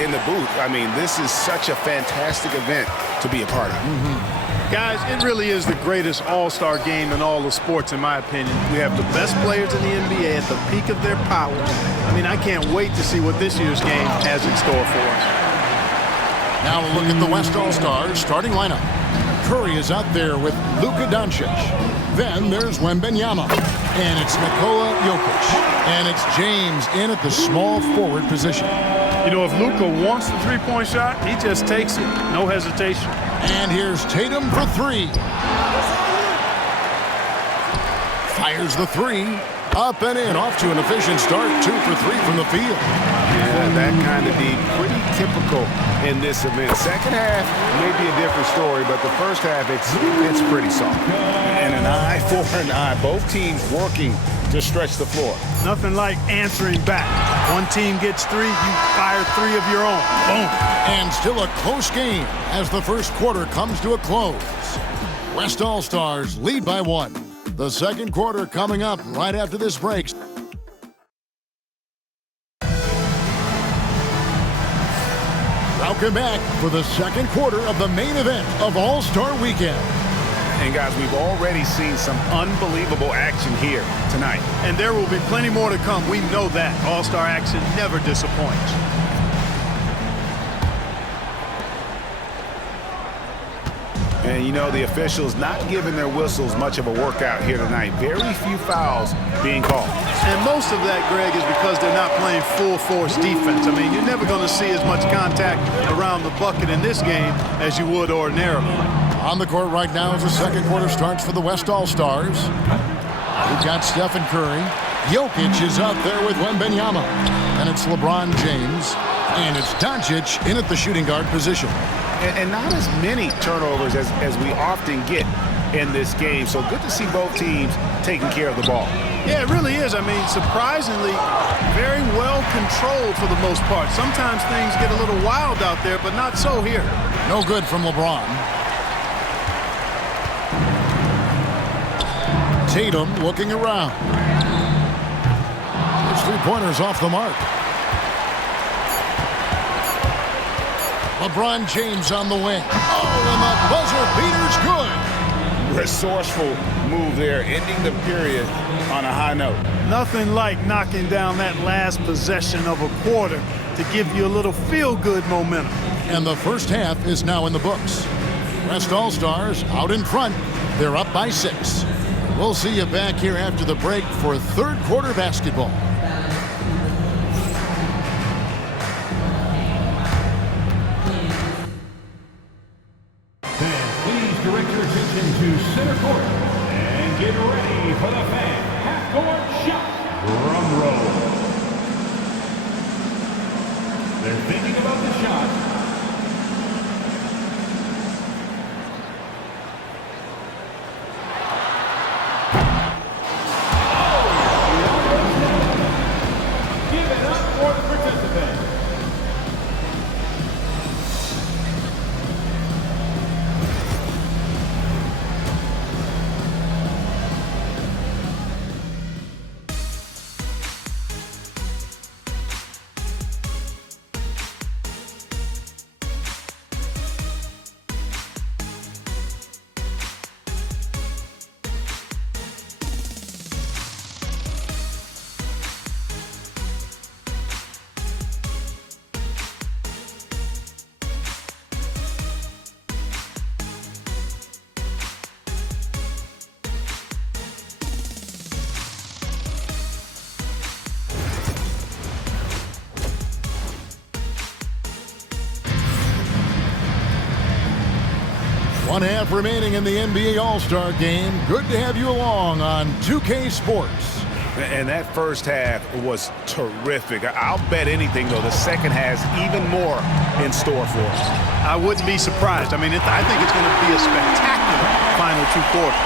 in the booth. I mean, this is such a fantastic event to be a part of. Guys, it really is the greatest all-star game in all of sports, in my opinion. We have the best players in the NBA at the peak of their powers. I mean, I can't wait to see what this year's game has in store for us. Now a look at the West All-Stars starting lineup. Curry is out there with Luka Doncic. Then there's Wembanyama. And it's Nikola Jokic. And it's James in at the small forward position. You know, if Luka wants the three-point shot, he just takes it. No hesitation. And here's Tatum for three. Fires the three. Up and in. Off to an efficient start. 2 for 3 from the field. Yeah, that kind of be pretty typical in this event. Second half may be a different story, but the first half, it's pretty soft. And an eye for an eye. Both teams working to stretch the floor. Nothing like answering back. One team gets 3, you fire 3 of your own. Boom. And still a close game as the first quarter comes to a close. West All-Stars lead by 1. The second quarter coming up right after this break. Welcome back for the second quarter of the main event of All-Star Weekend. And guys, we've already seen some unbelievable action here tonight. And there will be plenty more to come. We know that. All-Star action never disappoints. And you know, the officials not giving their whistles much of a workout here tonight. Very few fouls being called. And most of that, Greg, is because they're not playing full-force defense. I mean, you're never going to see as much contact around the bucket in this game as you would ordinarily. On the court right now as the second quarter starts for the West All-Stars. We've got Stephen Curry. Jokic is out there with Wembanyama. And it's LeBron James. And it's Doncic in at the shooting guard position. And not as many turnovers as we often get in this game. So good to see both teams taking care of the ball. Yeah, it really is. I mean, surprisingly, very well controlled for the most part. Sometimes things get a little wild out there, but not so here. No good from LeBron. Tatum looking around. His three-pointers off the mark. LeBron James on the wing. Oh, and the buzzer beater's good. Resourceful move there, ending the period on a high note. Nothing like knocking down that last possession of a quarter to give you a little feel-good momentum. And the first half is now in the books. West All-Stars out in front. They're up by 6. We'll see you back here after the break for third quarter basketball. Direct your attention to center court and get ready for the fan half-court shot. Drum roll. They're thinking about the shot. Give it up for the participant. One half remaining in the NBA All-Star Game. Good to have you along on 2K Sports. And that first half was terrific. I'll bet anything, though, the second has even more in store for us. I wouldn't be surprised. I mean, I think it's going to be a spectacular final 2 quarters.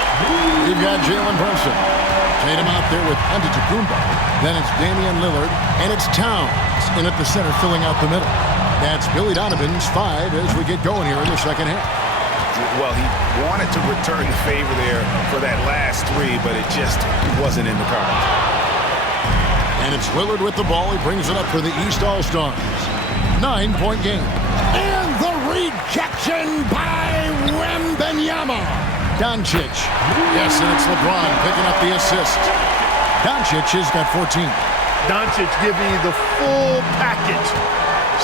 You've got Jalen Brunson. Tatum out there with Antetokounmpo. Then it's Damian Lillard. And it's Towns in at the center filling out the middle. That's Billy Donovan's 5 as we get going here in the second half. Well, he wanted to return the favor there for that last 3, but it just wasn't in the cards. And it's Lillard with the ball. He brings it up for the East All-Stars. 9-point game. And the rejection by Wembanyama. Doncic. Yes, and it's LeBron picking up the assist. Doncic has got 14. Doncic giving you the full package.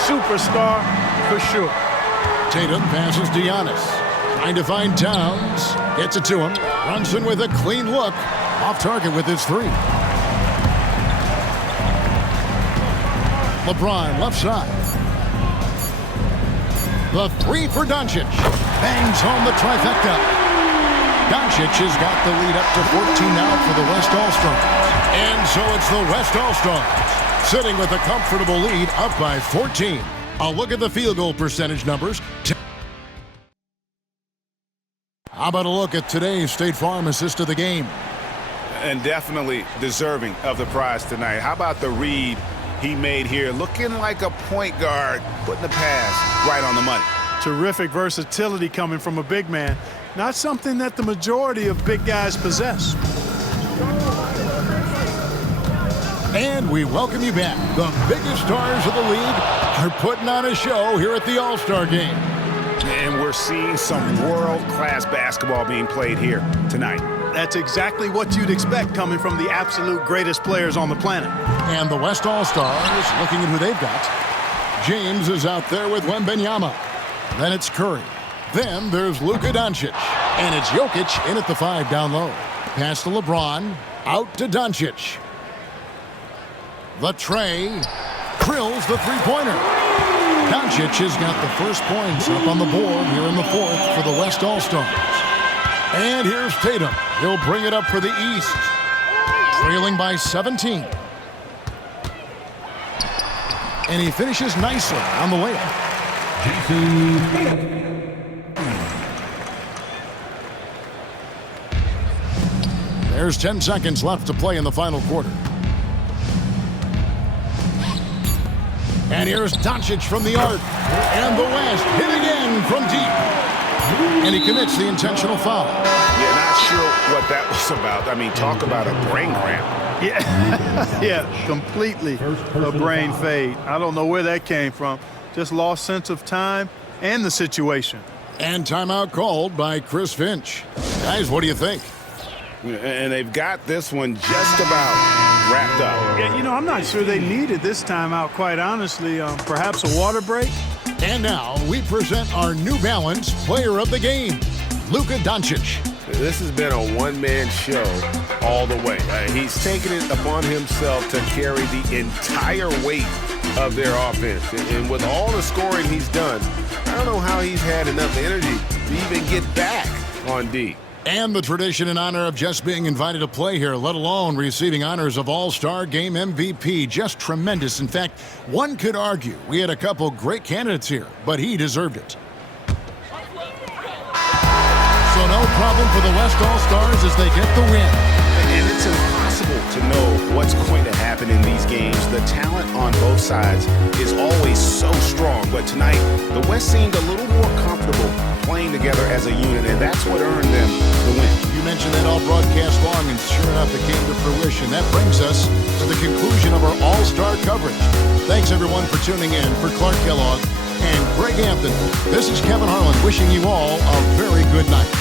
Superstar for sure. Tatum passes to Giannis. Trying to find Towns. Gets it to him. Brunson with a clean look. Off target with his three. LeBron left side. The three for Doncic. Bangs home the trifecta. Doncic has got the lead up to 14 now for the West All-Stars. And so it's the West All-Stars sitting with a comfortable lead up by 14. I'll look at the field goal percentage numbers. How about a look at today's State Farm assist of the game? And definitely deserving of the prize tonight. How about the read he made here? Looking like a point guard, putting the pass right on the money. Terrific versatility coming from a big man. Not something that the majority of big guys possess. And we welcome you back. The biggest stars of the league are putting on a show here at the All-Star Game. And we're seeing some world-class basketball being played here tonight. That's exactly what you'd expect coming from the absolute greatest players on the planet. And the West All-Stars, looking at who they've got. James is out there with Wembanyama. Then it's Curry. Then there's Luka Doncic. And it's Jokic in at the 5 down low. Pass to LeBron. Out to Doncic. The tray. Drills the three-pointer. Doncic has got the first points up on the board here in the fourth for the West All-Stars. And here's Tatum. He'll bring it up for the East. Trailing by 17. And he finishes nicely on the layup. There's 10 seconds left to play in the final quarter. And here's Doncic from the arc. And the West hit again from deep. And he commits the intentional foul. Yeah, not sure what that was about. I mean, talk about a brain cramp. Yeah, yeah, completely a brain fade. I don't know where that came from. Just lost sense of time and the situation. And timeout called by Chris Finch. Guys, what do you think? And they've got this one just about wrapped up. Yeah, you know, I'm not sure they needed this timeout, quite honestly. Perhaps a water break? And now we present our New Balance Player of the Game, Luka Doncic. This has been a one-man show all the way. He's taken it upon himself to carry the entire weight of their offense. And with all the scoring he's done, I don't know how he's had enough energy to even get back on D. And the tradition and honor of just being invited to play here, let alone receiving honors of All-Star Game MVP. Just tremendous. In fact, one could argue we had a couple great candidates here, but he deserved it. So no problem for the West All-Stars as they get the win. And it's impossible to know what's going to happen in these games. The talent on both sides is always so strong. But tonight, the West seemed a little more comfortable playing together as a unit, and that's what earned them the win. You mentioned that all broadcast long, and sure enough, it came to fruition. That brings us to the conclusion of our All-Star coverage. Thanks, everyone, for tuning in. For Clark Kellogg and Greg Anthony, this is Kevin Harlan wishing you all a very good night.